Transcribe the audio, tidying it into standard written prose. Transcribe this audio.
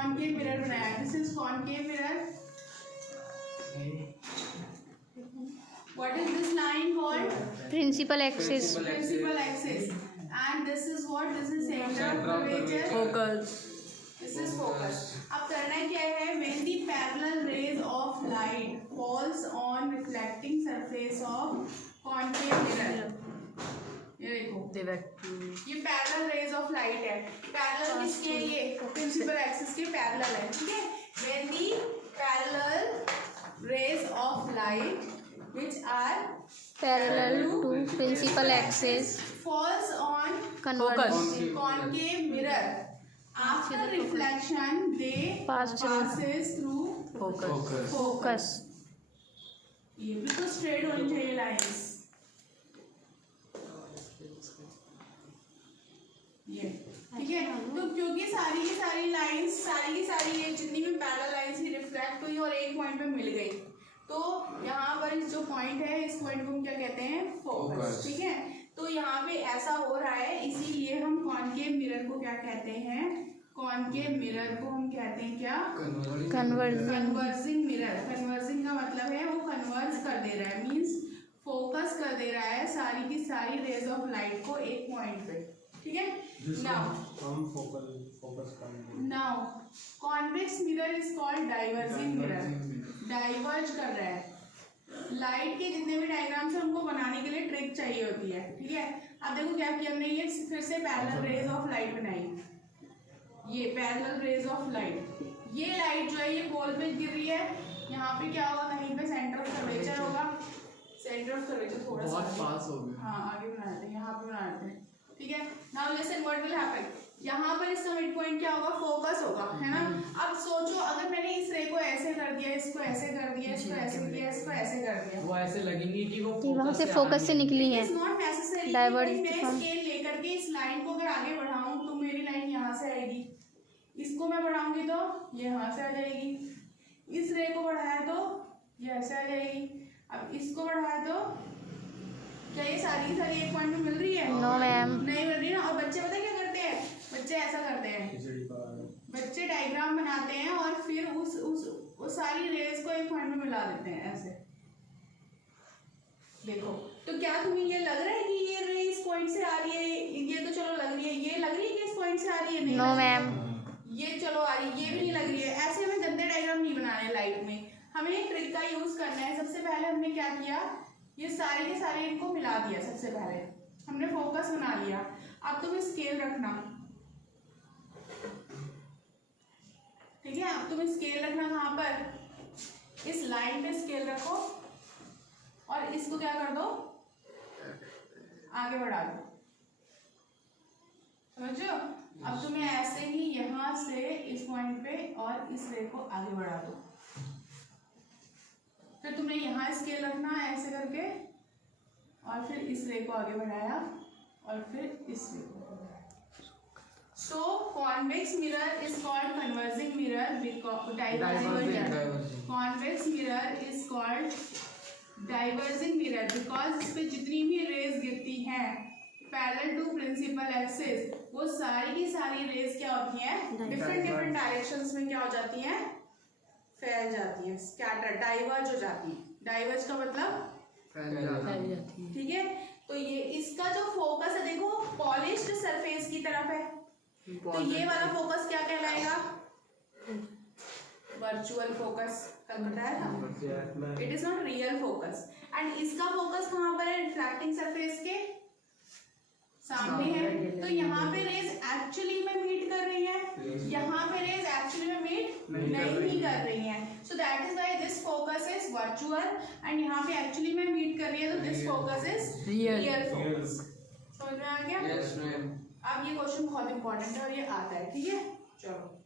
Concave mirror बनाया, this is concave mirror. What is this line called? Principal axis. Principal axis. And this is what? This is center of curvature. Focus. This is focus. अब करना क्या है? When the parallel rays of light falls on reflecting surface of concave mirror. ये देखो, ये parallel rays of light है। Parallel किसके है? ये principal axis के parallel है, ठीक है? When the parallel rays of light which are Parallel to principal axis falls on concave mirror. After reflection, they passes through focus. ये भी तो straight होनी चाहिए lines. ये ठीक है। तो क्योंकि सारी की सारी लाइंस, सारी की सारी ये जितनी भी पैरेलल लाइंस ही रिफ्लेक्ट हुई और एक पॉइंट पे मिल गई, तो यहाँ पर इस जो पॉइंट है, इस पॉइंट को हम क्या कहते हैं? फोकस, ठीक है। तो यहाँ पे ऐसा हो रहा है, इसीलिए हम कॉनकेव मिरर को क्या कहते हैं? कॉनकेव मिरर को हम कहते हैं क्या? Converging mirror. कन्वर्जिंग का मतलब है वो कन्वर्ज कर दे रहा है, मीन्स फोकस कर दे रहा है सारी की सारी रेज ऑफ लाइट को एक पॉइंट पे, ठीक है। Now convex mirror is called diverging mirror. Diverge कर रहा है लाइट के जितने भी डायग्राम्स है उनको बनाने के लिए ट्रिक चाहिए होती है, ठीक है। अब देखो क्या किया हमने, ये फिर से पैरेलल रेज ऑफ लाइट बनाई। ये पैरेलल रेज ऑफ लाइट, ये लाइट जो है ये पोल पे गिर रही है, यहाँ पे क्या होगा? कहीं पे सेंटर ऑफ कर्वेचर होगा। सेंटर ऑफ कर्वेचर थोड़ा सा पास हो गया, हाँ आगे बना देते हैं, यहाँ पे बना देते हैं, ठीक है। Now listen what will happen, यहाँ पर इसका मिड पॉइंट क्या होगा? फोकस होगा, है ना। अब सोचो अगर मैंने इस रे को ऐसे कर दिया, इसको ऐसे कर दिया, इसको ऐसे किया, इसको ऐसे कर दिया, वो ऐसे लगेंगे कि वो वहाँ से फोकस से निकली है। इट्स नॉट नेसेसरी मैं स्केल लेकर के इस लाइन को अगर आगे बढ़ाऊं तो मेरी लाइन यहाँ से आएगी, इसको मैं बढ़ाऊंगी तो ये यहाँ से आ जाएगी, इस रे को बढ़ाया तो ये ऐसे आ जाएगी, अब इसको बढ़ाया तो क्या ये सारी एक पॉइंट में मिल रही है? नो मैम, नहीं मिल रही ना। और बच्चे पता क्या करते हैं? बच्चे ऐसा करते हैं, बच्चे डायग्राम बनाते हैं और फिर उस सारी रेज को एक पॉइंट में मिला देते हैं ऐसे। देखो तो क्या तुम्हें ये लग रहा है कि ये रे इस पॉइंट से आ रही है? ये तो चलो लग रही है, ये लग रही है कि इस पॉइंट से आ रही है? नहीं, नो मैम, ये चलो आ रही है, ये भी नहीं लग रही है। ऐसे हमें गंदे डायग्राम नहीं बनाने लाइट में, हमें एक ट्रिक का यूज करना है। सबसे पहले हमने क्या किया, ये सारे के सारे इनको मिला दिया। सबसे पहले हमने फोकस बना लिया। अब तुम स्केल रखना, ठीक है। अब तुम स्केल रखना कहाँ पर? इस लाइन पे स्केल रखो और इसको क्या कर दो? आगे बढ़ा दो, समझो। अब तुम्हें ऐसे ही यहाँ से इस पॉइंट पे और इस रे को आगे बढ़ा दो। फिर तुमने यहाँ स्केल रखना ऐसे करके और फिर इस रे को आगे बढ़ाया और फिर इस रे को बढ़ाया। So convex mirror is called converging mirror because convex mirror is called diverging mirror because इस पे जितनी भी रेज गिरती हैं पैरेलल टू प्रिंसिपल एक्सिस, वो सारी की सारी रेज क्या होती हैं? डिफरेंट डायरेक्शंस में क्या हो जाती हैं? फैल जाती है, स्कैटर, डाइवर्ज हो जाती है। डाइवर्ज का मतलब फैल जाती है, ठीक है। तो ये इसका जो फोकस है देखो पॉलिश्ड सरफेस की तरफ है, तो ये वाला फोकस क्या कहलाएगा? Virtual focus. कल बताया था, it is not real focus. And इसका फोकस कहाँ पर है? रिफ्लेक्टिंग सरफेस के सामने है। तो यहाँ पे रेज एक्चुअली में मीट कर रही है, यहाँ पे रेज एक्चुअली में मीट नहीं कर रही है। So that is why this focus is virtual and यहाँ पे एक्चुअली में मीट कर रही है, तो this focus is real focus. समझ में आ गया? अब ये क्वेश्चन बहुत इंपॉर्टेंट है और ये आता है, ठीक है। चलो